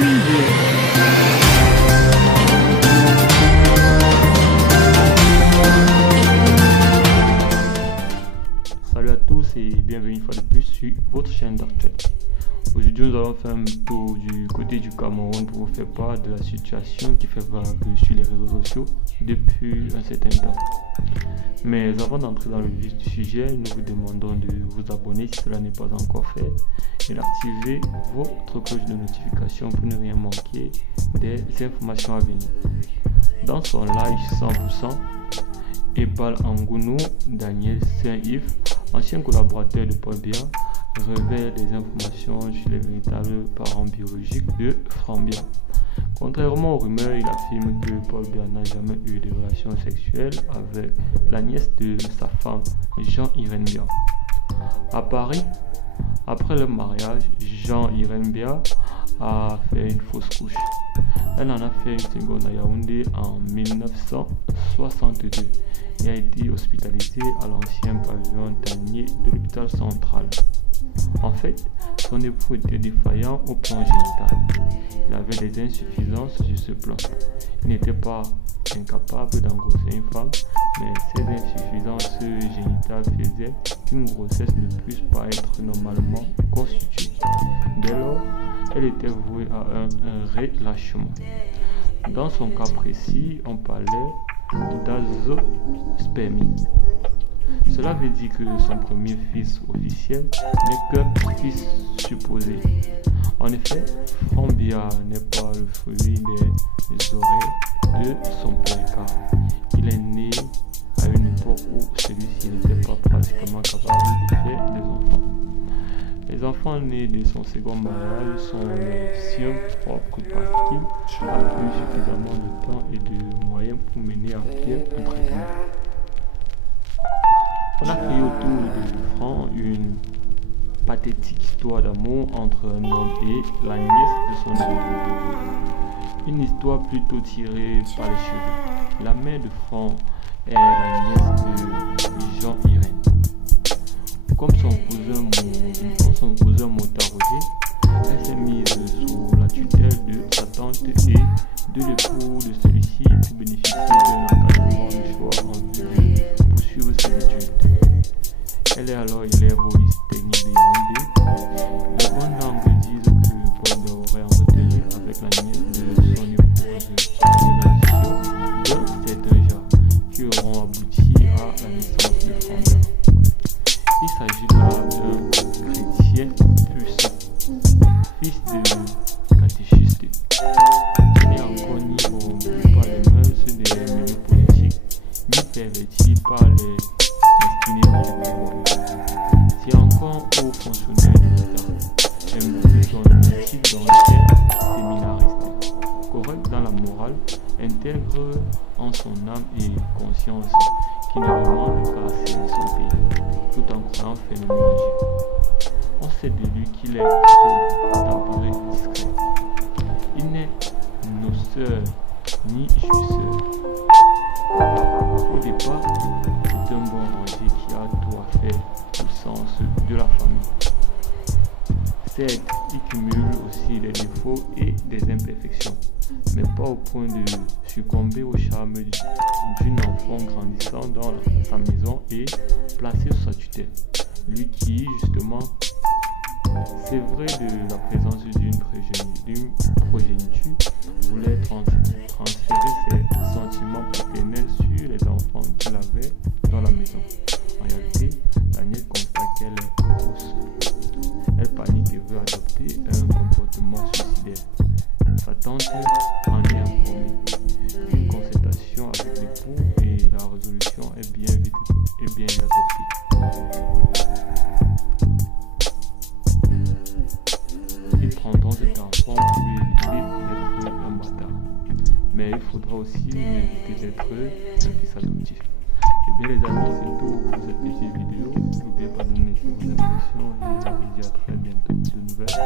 Salut à tous et bienvenue une fois de plus sur votre chaîne d'actualité. Aujourd'hui, nous allons faire un tour du côté du Cameroun pour vous faire part de la situation qui fait vague sur les réseaux sociaux depuis un certain temps. Mais avant d'entrer dans le vif du sujet, nous vous demandons de vous abonner si cela n'est pas encore fait et d'activer votre cloche de notification pour ne rien manquer des informations à venir. Dans son live 100%, Ebal Angounou, Daniel Saint-Yves, ancien collaborateur de Paul Biya, révèle des informations sur les véritables parents biologiques de Franck Biya. Contrairement aux rumeurs, il affirme que Paul Biya n'a jamais eu de relations sexuelles avec la nièce de sa femme, Jean-Irène Biya. À Paris, après le mariage, Jean-Irène Biya a fait une fausse couche. Elle en a fait une seconde à Yaoundé en 1962 et a été hospitalisée à l'ancien pavillon Tanier de l'hôpital central. En fait, son époux était défaillant au plan génital. Il avait des insuffisances sur ce plan. Il n'était pas incapable d'engrosser une femme, mais ces insuffisances génitales faisaient qu'une grossesse ne puisse pas être normalement constituée. Dès lors, elle était vouée à un relâchement. Dans son cas précis, on parlait d'azospermie. Cela veut dire que son premier fils officiel n'est qu'un fils supposé. En effet, Franck Biya n'est pas le fruit des oreilles de son père car il est né à une époque où celui-ci n'était pas pratiquement capable de faire des enfants. Les enfants nés de son second mariage sont les siens propres parce qu'il a eu suffisamment de temps et de moyens pour mener à bien un traitement. On a créé autour de Franck une pathétique histoire d'amour entre un homme et la nièce de son ami. Une histoire plutôt tirée par les cheveux. La mère de Franck est la nièce de Jean-Irène. Comme son cousin Mota Roger, elle s'est mise sous la tutelle de sa tante et de l'époux de celui-ci pour bénéficier d'un encadrement de choix en vue de poursuivre ses études. Elle est alors élève au lycée technique de Yaoundé. Les bonnes langues disent que Paul Biya aurait entretenu avec la nièce de son épouse des relations d'un certain genre qui auront abouti à la naissance de Franck Biya. Il s'agit là d'un chrétien puissant, fils de catéchiste, qui n'est encore ni corrompu par les mœurs des milieux politiques, ni perverti par les destinées du pouvoir. C'est encore haut fonctionnaire de l'État, imbu dans le métier d'ancien séminariste, correct dans la morale, intègre en son âme et conscience, qui ne demande qu'à servir son pays, tout en croyant fermement à Dieu. On sait de lui qu'il est sobre, tempéré, discret. Il n'est noceur ni jouisseur. Au départ, c'est un bon rangé qui a tout à faire au sens de la famille. Certes, il cumule aussi des défauts et des imperfections, mais pas au point de succomber au charme d'une enfant grandissant dans sa maison et placée sous sa tutelle. Lui qui, justement, c'est vrai de la présence d'une progéniture, voulait transférer ses sentiments paternels sur les enfants qu'il avait dans la maison. En réalité, Daniel constate qu'elle est grosse. Elle panique et veut adopter un comportement suicidaire. Sa tante en est informée. Une concertation avec l'époux et la résolution est bien vite adoptée. Ils prendront cet enfant pour lui éviter d'être un bâtard. Mais il faudra aussi éviter d'être un fils adoptif. Et bien les amis, c'est tout pour cette petite vidéo. N'oubliez pas de me laisser vos impressions et je vous dis à très bientôt pour de nouvelles.